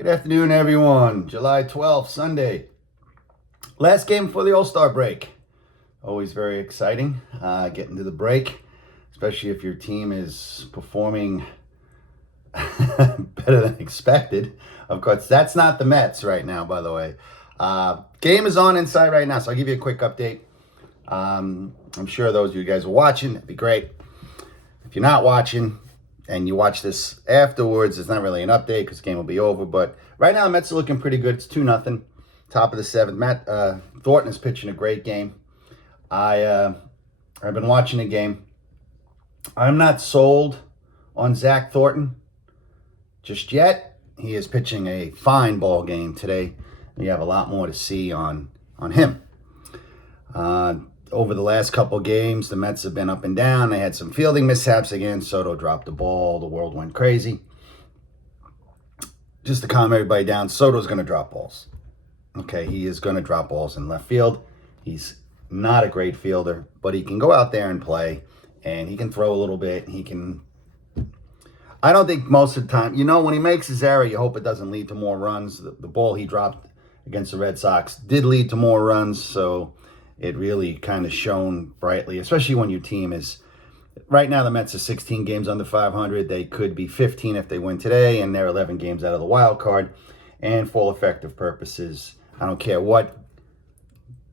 Good afternoon, everyone. July 12th, Sunday. Last game before the All-Star break. Always very exciting getting to the break, especially if your team is performing better than expected. Of course, that's not the Mets right now, by the way. Game is on inside right now, so I'll give you a quick update. I'm sure those of you guys are watching. It'd be great. If you're not watching, and you watch this afterwards, it's not really an update because the game will be over. But right now, the Mets are looking pretty good. It's 2-0, top of the seventh. Matt Thornton is pitching a great game. I've been watching the game. I'm not sold on Zach Thornton just yet. He is pitching a fine ball game today. We have a lot more to see on him. Over the last couple games, the Mets have been up and down. They had some fielding mishaps again. Soto dropped the ball. The world went crazy. Just to calm everybody down, Soto's going to drop balls. Okay, he is going to drop balls in left field. He's not a great fielder, but he can go out there and play, and he can throw a little bit. He can... I don't think most of the time... when he makes his error, you hope it doesn't lead to more runs. The ball he dropped against the Red Sox did lead to more runs, so... it really kind of shone brightly, especially when your team is... Right now, the Mets are 16 games under 500. They could be 15 if they win today, and they're 11 games out of the wild card. And for all effective purposes, I don't care what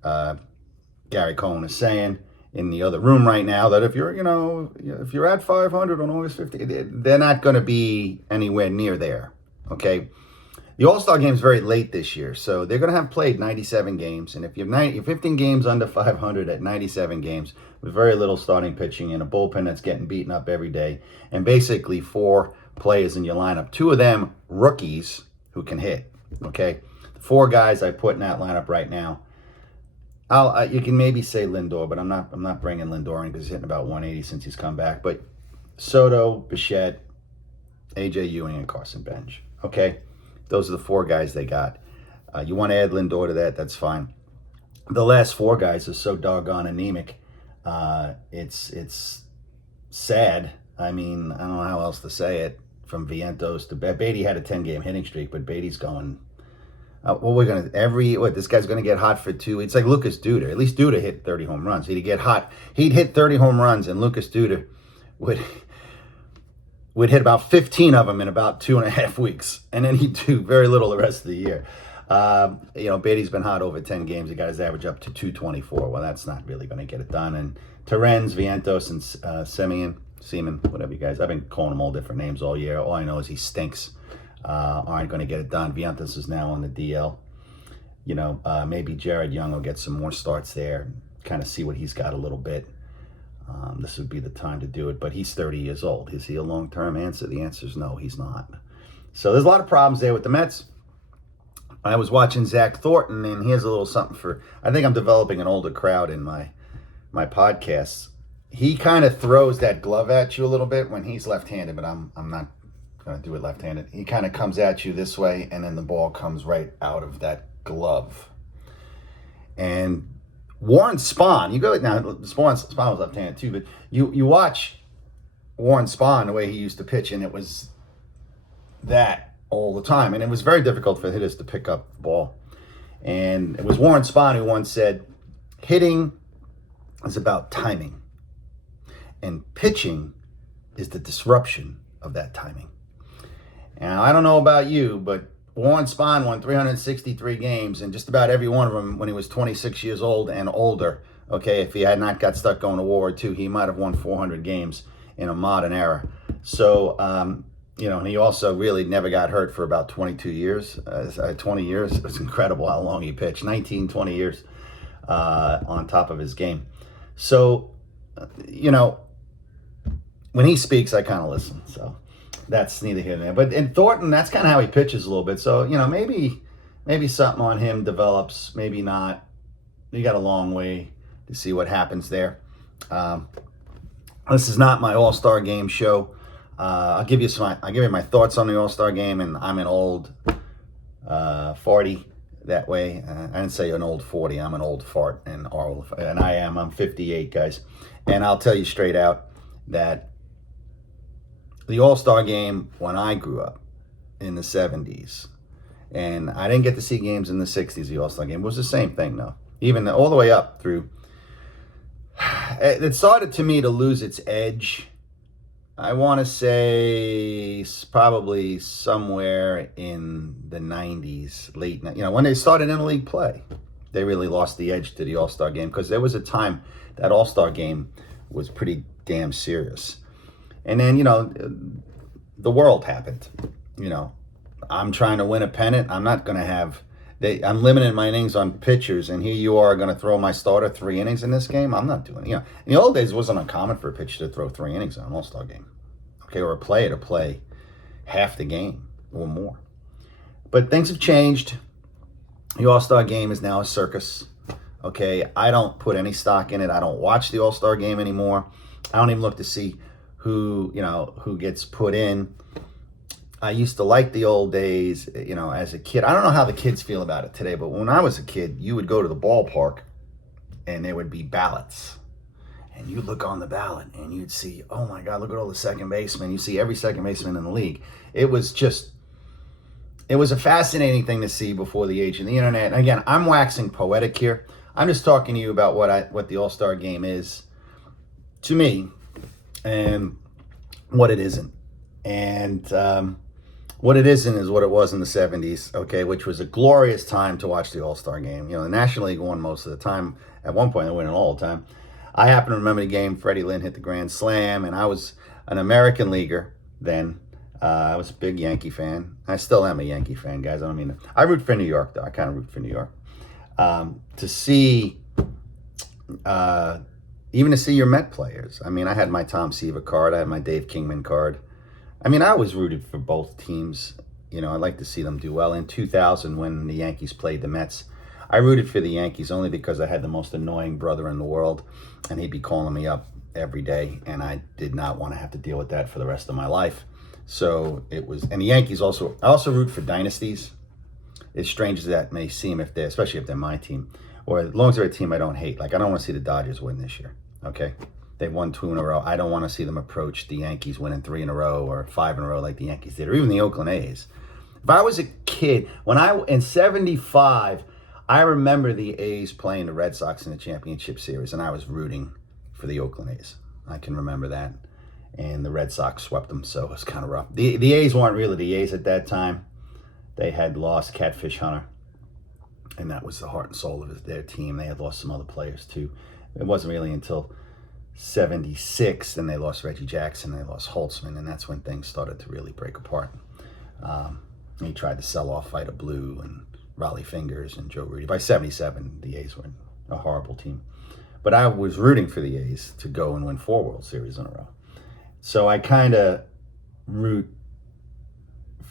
Gary Cohen is saying in the other room right now, that if you're at 500 on August 15th, they're not going to be anywhere near there, okay? The All-Star game is very late this year, so they're going to have played 97 games. And if you're 15 games under 500 at 97 games with very little starting pitching and a bullpen that's getting beaten up every day, and basically 4 players in your lineup, 2 of them rookies who can hit, okay? The 4 guys I put in that lineup right now, you can maybe say Lindor, but I'm not bringing Lindor in because he's hitting about 180 since he's come back. But Soto, Bichette, A.J. Ewing, and Carson Bench, okay? Those are the 4 guys they got. You want to add Lindor to that, that's fine. The last 4 guys are so doggone anemic. It's sad. I mean, I don't know how else to say it. From Vientos to Beatty had a 10-game hitting streak, but Beatty's going... this guy's going to get hot for 2. It's like Lucas Duda. At least Duda hit 30 home runs. He'd get hot. He'd hit 30 home runs, and Lucas Duda would hit about 15 of them in about 2.5 weeks. And then he'd do very little the rest of the year. Beatty's been hot over 10 games. He got his average up to 224. Well, that's not really going to get it done. And Terens, Vientos, and Seaman, whatever you guys. I've been calling him all different names all year. All I know is he stinks. Aren't going to get it done. Vientos is now on the DL. Maybe Jared Young will get some more starts there. Kind of see what he's got a little bit. This would be the time to do it, but he's 30 years old. Is he a long-term answer? The answer is no, he's not. So there's a lot of problems there with the Mets. I was watching Zach Thornton, and here's a little something I think I'm developing an older crowd in my podcasts. He kind of throws that glove at you a little bit when he's left-handed, but I'm not going to do it left-handed. He kind of comes at you this way, and then the ball comes right out of that glove. And Warren Spahn, you go now. Spahn was left-handed too, but you watch Warren Spahn the way he used to pitch, and it was that all the time, and it was very difficult for hitters to pick up the ball. And it was Warren Spahn who once said, "Hitting is about timing, and pitching is the disruption of that timing." And I don't know about you, but Warren Spahn won 363 games, and just about every one of them when he was 26 years old and older. Okay, if he had not got stuck going to World War II, he might have won 400 games in a modern era. So, and he also really never got hurt for about 22 years, 20 years. It's incredible how long he pitched, 19, 20 years on top of his game. So, when he speaks, I kind of listen, so... that's neither here nor there. But in Thornton, that's kind of how he pitches a little bit. So, maybe something on him develops, maybe not. You got a long way to see what happens there. This is not my All-Star Game show. I'll give you my thoughts on the All-Star Game, and I'm an old 40 that way. I didn't say an old 40. I'm an old fart, and I'm 58, guys. And I'll tell you straight out that the All-Star Game when I grew up in the 70s And I didn't get to see games in the 60s, the All-Star game. It was the same thing, though. Even all the way up through. It started to me to lose its edge. I want to say probably somewhere in the 90s, late, when they started interleague play, they really lost the edge to the All-Star game, because there was a time that All-Star game was pretty damn serious. And then, the world happened. I'm trying to win a pennant. I'm not going to have, I'm limiting my innings on pitchers, and here you are going to throw my starter 3 innings in this game. I'm not doing it. In the old days, it wasn't uncommon for a pitcher to throw 3 innings in an All-Star game. Okay, or a player to play half the game or more. But things have changed. The All-Star game is now a circus. Okay, I don't put any stock in it. I don't watch the All-Star game anymore. I don't even look to see who gets put in. I used to like the old days, as a kid. I don't know how the kids feel about it today, but when I was a kid, you would go to the ballpark and there would be ballots. And you'd look on the ballot and you'd see, oh my God, look at all the second basemen. You see every second baseman in the league. It was a fascinating thing to see before the age of the internet. And again, I'm waxing poetic here. I'm just talking to you about what the All-Star game is to me and what it isn't. And what it isn't is what it was in the 70s, okay, which was a glorious time to watch the All-Star game. The National League won most of the time. At one point, they won all the time. I happen to remember the game Freddie Lynn hit the grand slam, and I was an American leaguer then. I was a big Yankee fan. I still am a Yankee fan, guys. I don't mean to. I root for New York, though. I kind of root for New York. To see, even to see your Met players. I mean, I had my Tom Seaver card. I had my Dave Kingman card. I mean, I was rooted for both teams. I'd like to see them do well. In 2000, when the Yankees played the Mets, I rooted for the Yankees only because I had the most annoying brother in the world, and he'd be calling me up every day, and I did not want to have to deal with that for the rest of my life. So it was, and the Yankees I also root for dynasties. As strange as that may seem, especially if they're my team, or as long as they're a team I don't hate. Like, I don't want to see the Dodgers win this year, okay? They've won 2 in a row. I don't want to see them approach the Yankees winning 3 in a row or 5 in a row like the Yankees did, or even the Oakland A's. If I was a kid, in 75, I remember the A's playing the Red Sox in the championship series, and I was rooting for the Oakland A's. I can remember that. And the Red Sox swept them, so it was kind of rough. The A's weren't really the A's at that time. They had lost Catfish Hunter, and that was the heart and soul of their team. They had lost some other players, too. It wasn't really until 76, then they lost Reggie Jackson, they lost Holtzman, and that's when things started to really break apart. He tried to sell off Vida Blue and Raleigh Fingers and Joe Rudy. By 77, the A's were a horrible team. But I was rooting for the A's to go and win 4 World Series in a row. So I kind of root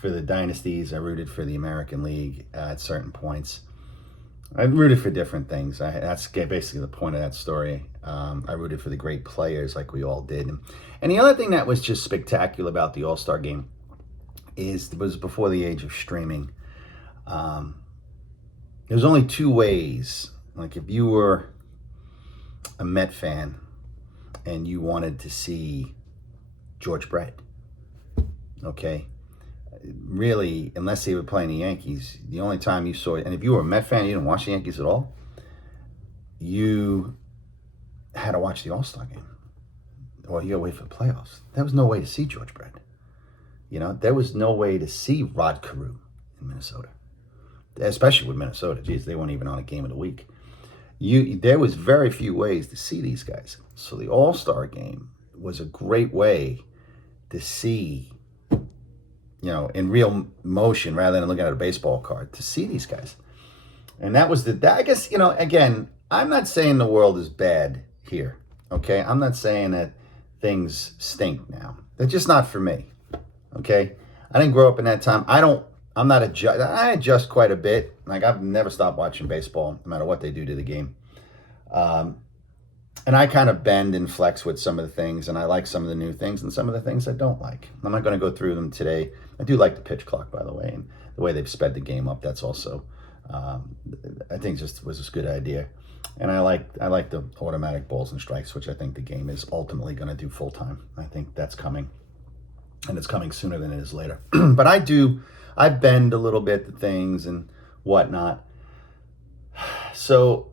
for the dynasties. I rooted for the American League at certain points. I rooted for different things. That's basically the point of that story. I rooted for the great players like we all did. And the other thing that was just spectacular about the All-Star game was before the age of streaming. There's only 2 ways. Like, if you were a Met fan and you wanted to see George Brett, okay, really, unless they were playing the Yankees, the only time you saw it, and if you were a Met fan, you didn't watch the Yankees at all, you had to watch the All-Star game. Or you got to wait for the playoffs. There was no way to see George Brett. There was no way to see Rod Carew in Minnesota. Especially with Minnesota. Geez, they weren't even on a game of the week. There was very few ways to see these guys. So the All-Star game was a great way to see, in real motion rather than looking at a baseball card, to see these guys. And that was I guess, again, I'm not saying the world is bad here, okay? I'm not saying that things stink now. They're just not for me, okay? I didn't grow up in that time. I'm not I adjust quite a bit. Like, I've never stopped watching baseball, no matter what they do to the game. And I kind of bend and flex with some of the things, and I like some of the new things and some of the things I don't like. I'm not going to go through them today. I do like the pitch clock, by the way, and the way they've sped the game up. That's also, I think, just was a good idea. And I like the automatic balls and strikes, which I think the game is ultimately going to do full time. I think that's coming, and it's coming sooner than it is later. But I I bend a little bit to things and whatnot. So,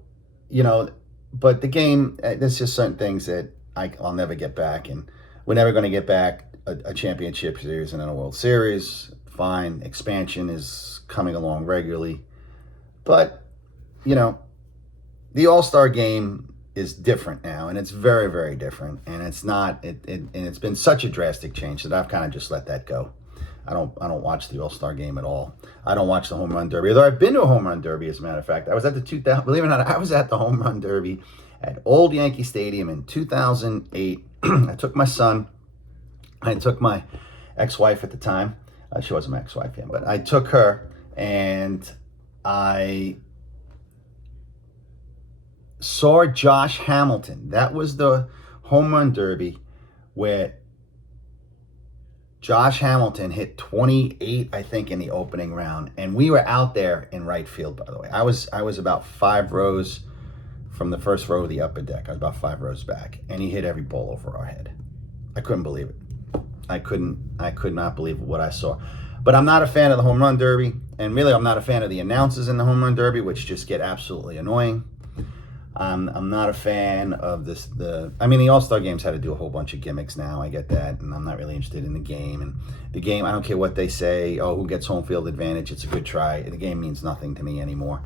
but the game, there's just certain things that I'll never get back, and we're never going to get back a championship series and then a World Series. Fine, expansion is coming along regularly, but the All-Star game is different now, and it's very, very different, and it's not and it's been such a drastic change that I've kind of just let that go. I don't watch the All-Star game at all. I don't watch the Home Run Derby. Although I've been to a Home Run Derby, as a matter of fact. I was at the 2000, believe it or not, I was at the Home Run Derby at Old Yankee Stadium in 2008. I took my son. I took my ex-wife at the time. She wasn't my ex-wife yet, but I took her, and I saw Josh Hamilton. That was the Home Run Derby where Josh Hamilton hit 28, I think, in the opening round. And we were out there in right field, by the way. I was about 5 rows from the first row of the upper deck. I was about 5 rows back. And he hit every ball over our head. I couldn't believe it. I could not believe what I saw. But I'm not a fan of the Home Run Derby. And really, I'm not a fan of the announcers in the Home Run Derby, which just get absolutely annoying. I'm not a fan of this. The All-Star games had to do a whole bunch of gimmicks now. I get that, and I'm not really interested in the game. And the game, I don't care what they say. Oh, who gets home field advantage? It's a good try. The game means nothing to me anymore,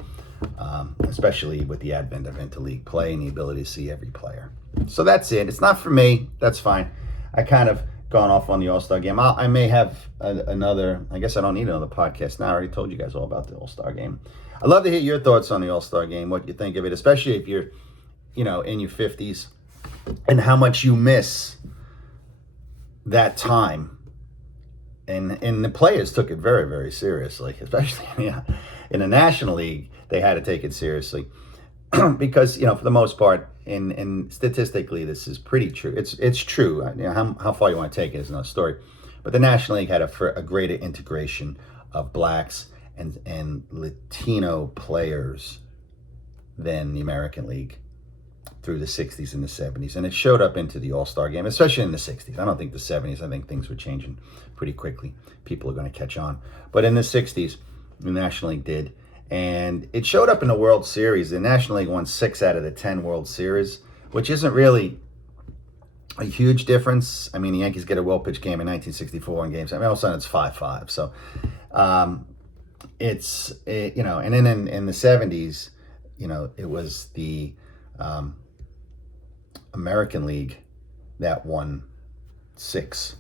especially with the advent of interleague play and the ability to see every player. So that's it. It's not for me. That's fine. I kind of gone off on the All-Star game. I may have another. I guess I don't need another podcast now. I already told you guys all about the All-Star game. I'd love to hear your thoughts on the All-Star game, what you think of it, especially if you're, in your 50s, and how much you miss that time. And the players took it very, very seriously, especially in the National League. They had to take it seriously because, for the most part, and statistically, this is pretty true. It's true. How far you want to take it is another story. But the National League had a greater integration of blacks and Latino players than the American League through the 60s and the 70s. And it showed up into the All-Star game, especially in the 60s. I don't think the 70s. I think things were changing pretty quickly. People are going to catch on. But in the 60s, the National League did. And it showed up in the World Series. The National League won 6 out of the 10 World Series, which isn't really a huge difference. The Yankees get a well-pitched game in 1964 in games. All of a sudden it's 5-5. So, and then in the 70s, it was the American League that won 6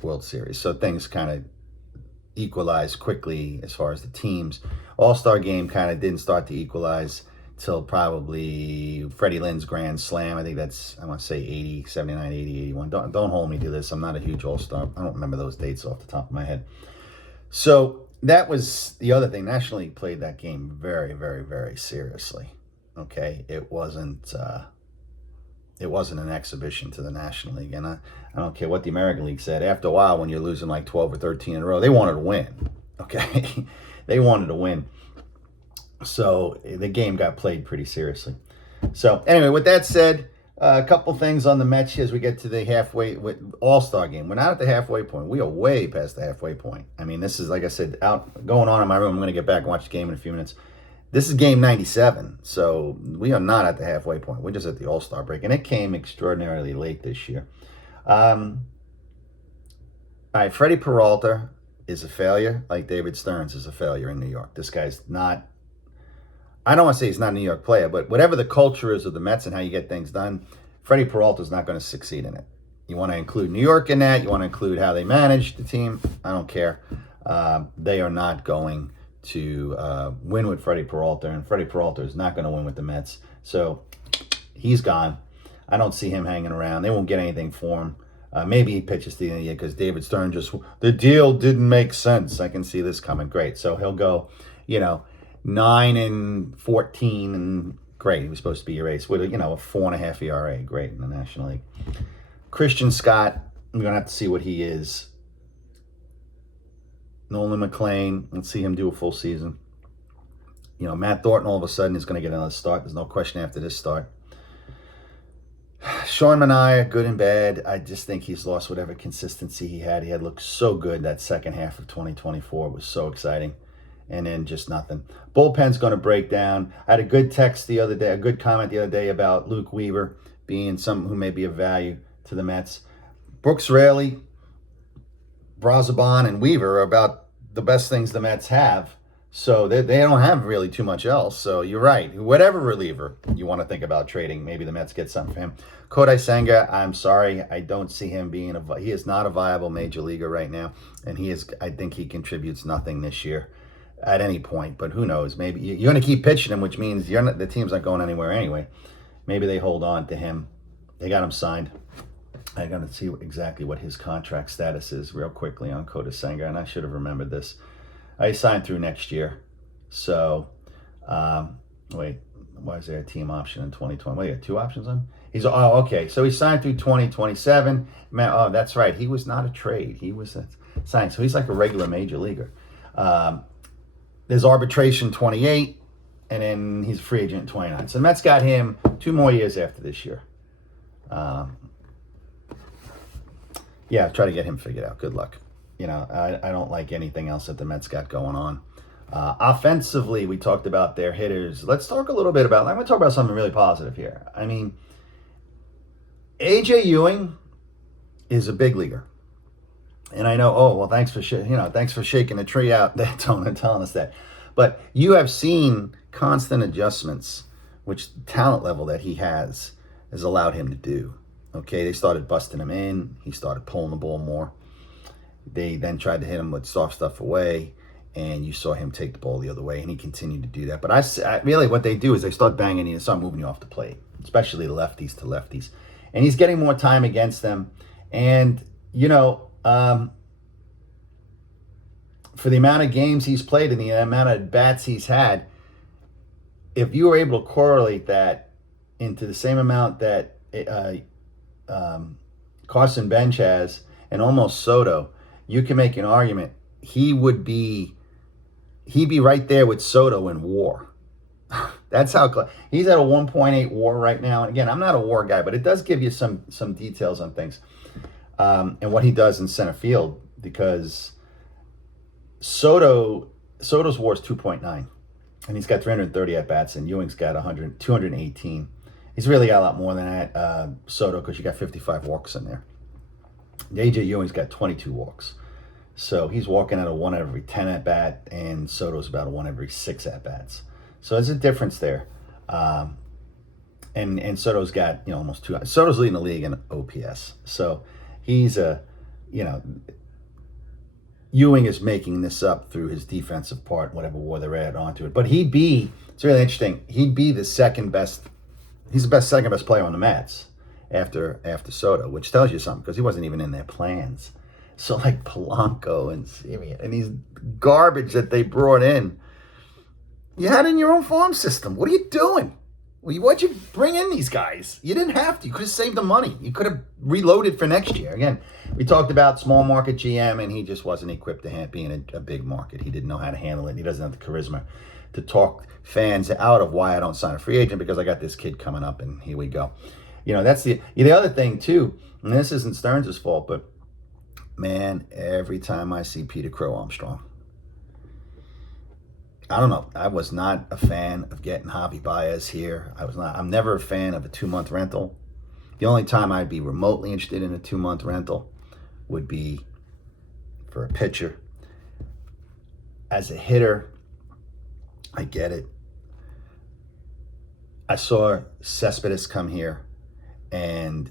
World Series. So things kind of equalized quickly as far as the teams. All-Star game kind of didn't start to equalize till probably Freddie Lynn's Grand Slam. I think that's, I want to say 80, 79, 80, 81. Don't hold me to this. I'm not a huge All-Star. I don't remember those dates off the top of my head. So that was the other thing. National League played that game very, very, very seriously. Okay, it wasn't an exhibition to the National League, and I don't care what the American League said. After a while, when you're losing like 12 or 13 in a row, they wanted to win. Okay, they wanted to win. So the game got played pretty seriously. So anyway, with that said, a couple things on the Mets as we get to the halfway All-Star game. We're not at the halfway point. We are way past the halfway point. This is, like I said, going on in my room. I'm going to get back and watch the game in a few minutes. This is game 97, so we are not at the halfway point. We're just at the All-Star break, and it came extraordinarily late this year. All right, Freddie Peralta is a failure, like David Stearns is a failure in New York. This guy's not, I don't want to say he's not a New York player, but whatever the culture is of the Mets and how you get things done, Freddie Peralta is not going to succeed in it. You want to include New York in that. You want to include how they manage the team. I don't care. They are not going to win with Freddie Peralta, and Freddie Peralta is not going to win with the Mets. So he's gone. I don't see him hanging around. They won't get anything for him. Maybe he pitches the end of the year because David Stern the deal didn't make sense. I can see this coming. Great. So he'll go, 9-14, and great. He was supposed to be your ace with a 4.5 ERA. Great in the National League. Christian Scott, we're going to have to see what he is. Nolan McLean, let's see him do a full season. Matt Thornton all of a sudden is going to get another start. There's no question after this start. Sean Manaea, good and bad. I just think he's lost whatever consistency he had. He had looked so good that second half of 2024. It was so exciting. And then just nothing. Bullpen's going to break down. I had a good text the other day, a good comment the other day about Luke Weaver being someone who may be of value to the Mets. Brooks Raley, Brazoban, and Weaver are about the best things the Mets have. So they don't have really too much else. So you're right. Whatever reliever you want to think about trading, maybe the Mets get something for him. Kodai Senga, I'm sorry. I don't see him being he is not a viable major leaguer right now. And I think he contributes nothing this year at any point. But who knows? Maybe you're going to keep pitching him, which means the team's not going anywhere anyway. Maybe they hold on to him. They got him signed. I got to see exactly what his contract status is real quickly on Kodai Senga. And I should have remembered this. I signed through next year. So, wait, why is there a team option in 2020? Wait, you got two options on? Okay. So he signed through 2027. Man, oh, that's right. He was not a trade. He was signed. So he's like a regular major leaguer. There's arbitration 28, and then he's a free agent 29. So the Mets got him 2 more years after this year. Yeah, try to get him figured out. Good luck. I don't like anything else that the Mets got going on. Offensively, we talked about their hitters. Let's talk a little bit about, I'm going to talk about something really positive here. I mean, A.J. Ewing is a big leaguer. And I know, thanks for shaking the tree out there, Tone, and telling us that. But you have seen constant adjustments, which the talent level that he has allowed him to do. Okay, they started busting him in. He started pulling the ball more. They then tried to hit him with soft stuff away, and you saw him take the ball the other way, and he continued to do that. But I really, what they do is they start banging you and start moving you off the plate, especially lefties to lefties. And he's getting more time against them. And, for the amount of games he's played and the amount of bats he's had, if you were able to correlate that into the same amount that Carson Bench has and almost Soto, you can make an argument he'd be right there with Soto in WAR. That's how he's at a 1.8 WAR right now. And again, I'm not a WAR guy, but it does give you some details on things and what he does in center field, because Soto's WAR is 2.9, and he's got 330 at bats, and Ewing's got 218. He's really got a lot more than that, Soto, because you got 55 walks in there. A.J. Ewing's got 22 walks. So he's walking at a 1 every 10 at bat, and Soto's about a 1 every 6 at bats. So there's a difference there. And Soto's got, almost 2. Soto's leading the league in OPS. So he's Ewing is making this up through his defensive part, whatever war they're adding onto it. But it's really interesting, he'd be the second best player on the Mets after Soto, which tells you something, because he wasn't even in their plans. So like Polanco and Simeon and these garbage that they brought in, you had in your own farm system. What are you doing? Why'd you bring in these guys? You didn't have to. You could have saved the money. You could have reloaded for next year. Again, we talked about small market GM, and he just wasn't equipped to being a big market. He didn't know how to handle it. He doesn't have the charisma to talk fans out of why I don't sign a free agent, because I got this kid coming up, and here we go. That's the other thing too, and this isn't Stearns' fault, but man, every time I see Peter Crow Armstrong, I don't know. I was not a fan of getting Javi Baez here. I'm never a fan of a 2-month rental. The only time I'd be remotely interested in a 2-month rental would be for a pitcher. As a hitter, I get it. I saw Cespedes come here and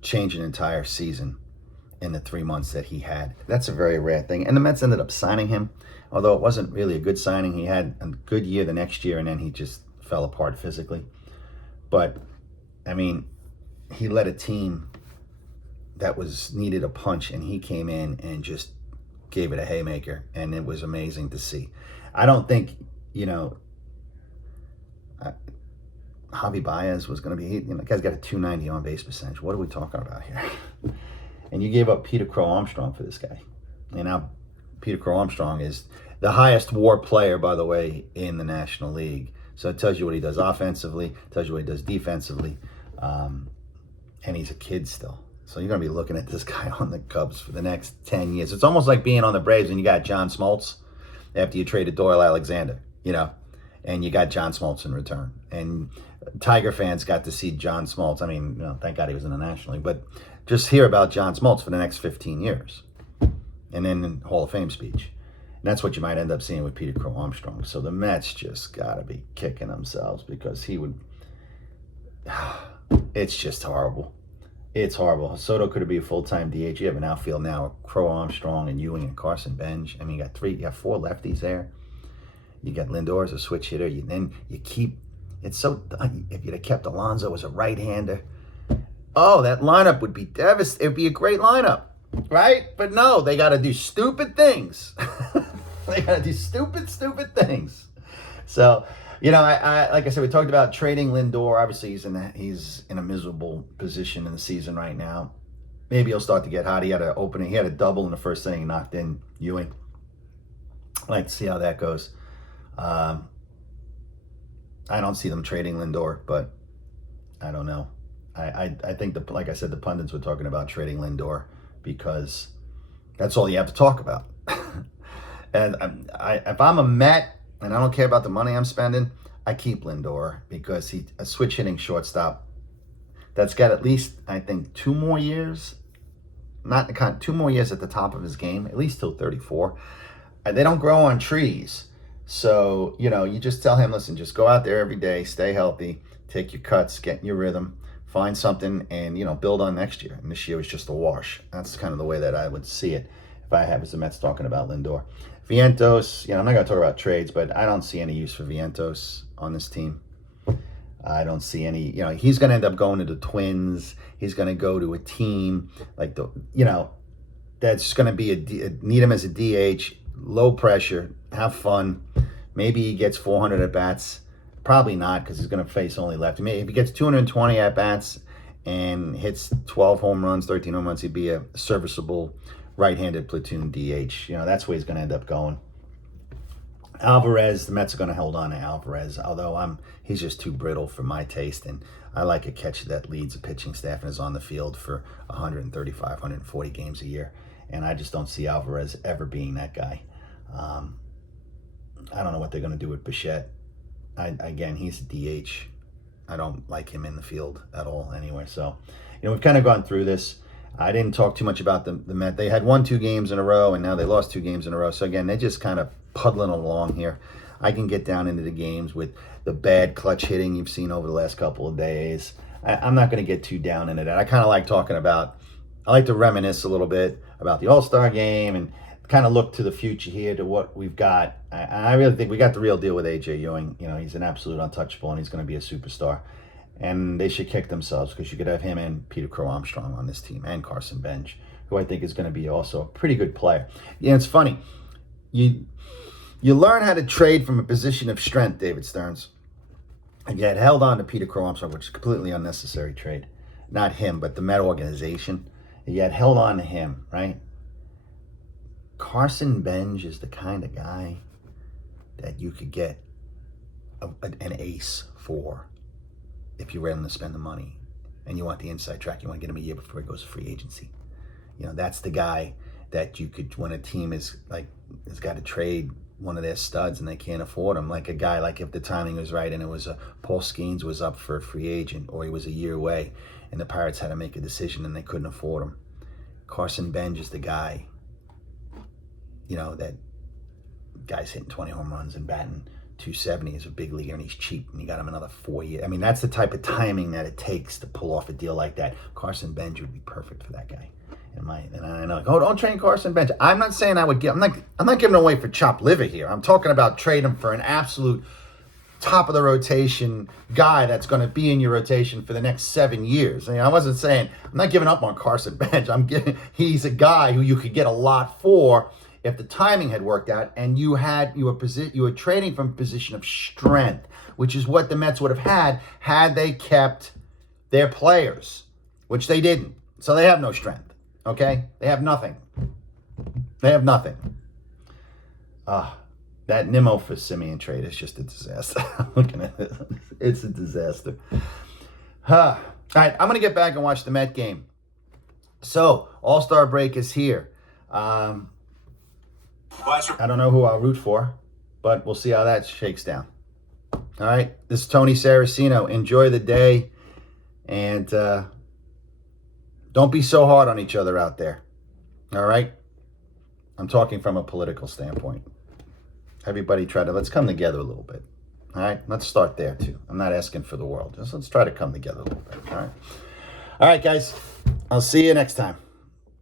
change an entire season in the 3 months that he had. That's a very rare thing. And the Mets ended up signing him, although it wasn't really a good signing. He had a good year the next year, and then he just fell apart physically. But, I mean, he led a team that needed a punch, and he came in and just gave it a haymaker, and it was amazing to see. I don't think, Javi Baez was going to be, the guy's got a 290 on base percentage. What are we talking about here? And you gave up Peter Crow Armstrong for this guy. And now Peter Crow Armstrong is the highest WAR player, by the way, in the National League. So it tells you what he does offensively, tells you what he does defensively. and he's a kid still. So you're going to be looking at this guy on the Cubs for the next 10 years. It's almost like being on the Braves and you got John Smoltz after you traded Doyle Alexander, and you got John Smoltz in return. And Tiger fans got to see John Smoltz. I mean, thank God he was in the National League, but just hear about John Smoltz for the next 15 years. And then Hall of Fame speech. And that's what you might end up seeing with Peter Crow Armstrong. So the Mets just got to be kicking themselves because he would... It's just horrible. It's horrible. Soto could be a full-time DH. You have an outfield now with Crow Armstrong and Ewing and Carson Bench. I mean, you got 4 lefties there. You got Lindor as a switch hitter. Then you keep... It's so... If you'd have kept Alonso as a right-hander, that lineup would be devastating. It would be a great lineup, right? But no, they got to do stupid things. They got to do stupid things. So... I like I said, we talked about trading Lindor. Obviously, he's in a miserable position in the season right now. Maybe he'll start to get hot. He had an opening. He had a double in the first inning, knocked in Ewing. I'd like to see how that goes. I don't see them trading Lindor, but I don't know. I think, like I said, the pundits were talking about trading Lindor because that's all you have to talk about. And if I'm a Met, and I don't care about the money I'm spending, I keep Lindor because he's a switch hitting shortstop that's got at least, I think, 2 more years. 2 more years at the top of his game, at least till 34. And they don't grow on trees. So, you just tell him, listen, just go out there every day, stay healthy, take your cuts, get in your rhythm, find something, and, build on next year. And this year was just a wash. That's kind of the way that I would see it if I was the Mets talking about Lindor. Vientos, I'm not going to talk about trades, but I don't see any use for Vientos on this team. I don't see any, he's going to end up going to the Twins. He's going to go to a team like that's going to be need him as a DH, low pressure, have fun. Maybe he gets 400 at bats. Probably not, because he's going to face only lefty. Maybe if he gets 220 at bats and hits 12 home runs, 13 home runs, he'd be a serviceable right-handed platoon DH. That's where he's going to end up going. Alvarez, the Mets are going to hold on to Alvarez, although he's just too brittle for my taste, and I like a catcher that leads a pitching staff and is on the field for 135, 140 games a year, and I just don't see Alvarez ever being that guy. I don't know what they're going to do with Bichette. Again, he's a DH. I don't like him in the field at all anyway, so we've kind of gone through this. I didn't talk too much about the Met. They had won 2 games in a row, and now they lost 2 games in a row. So, again, they're just kind of puddling along here. I can get down into the games with the bad clutch hitting you've seen over the last couple of days. I'm not going to get too down into that. I kind of like talking about, I like to reminisce a little bit about the All-Star game and kind of look to the future here to what we've got. I really think we got the real deal with A.J. Ewing. He's an absolute untouchable, and he's going to be a superstar. And they should kick themselves because you could have him and Peter Crow Armstrong on this team and Carson Bench, who I think is going to be also a pretty good player. It's funny. You learn how to trade from a position of strength, David Stearns. And you had held on to Peter Crow Armstrong, which is a completely unnecessary trade. Not him, but the Met organization. And you had held on to him, right? Carson Bench is the kind of guy that you could get an ace for. If you're willing to spend the money and you want the inside track, you want to get him a year before he goes to free agency. That's the guy that you could, when a team has got to trade one of their studs and they can't afford him, like a guy, like if the timing was right and it was Paul Skeens was up for a free agent or he was a year away and the Pirates had to make a decision and they couldn't afford him. Carson Bench is the guy, that guy's hitting 20 home runs and batting 270 is a big leaguer and he's cheap and you got him another 4 years. I mean, that's the type of timing that it takes to pull off a deal like that. Carson Bench would be perfect for that guy. And I know, don't train Carson Bench. I'm not saying I would give. I'm not giving away for chopped liver here. I'm talking about trading him for an absolute top of the rotation guy that's going to be in your rotation for the next 7 years. I wasn't saying I'm not giving up on Carson Bench. He's a guy who you could get a lot for if the timing had worked out and you were trading from a position of strength, which is what the Mets would have had they kept their players, which they didn't. So they have no strength. Okay? They have nothing. That Nimmo for Simeon trade is just a disaster. I'm looking at it. It's a disaster. All right, I'm going to get back and watch the Met game. So, All-Star break is here. I don't know who I'll root for, but we'll see how that shakes down. All right, this is Tony Saracino. Enjoy the day, and don't be so hard on each other out there. All right? I'm talking from a political standpoint. Everybody let's come together a little bit. All right? Let's start there, too. I'm not asking for the world. Just let's try to come together a little bit. All right? All right, guys. I'll see you next time.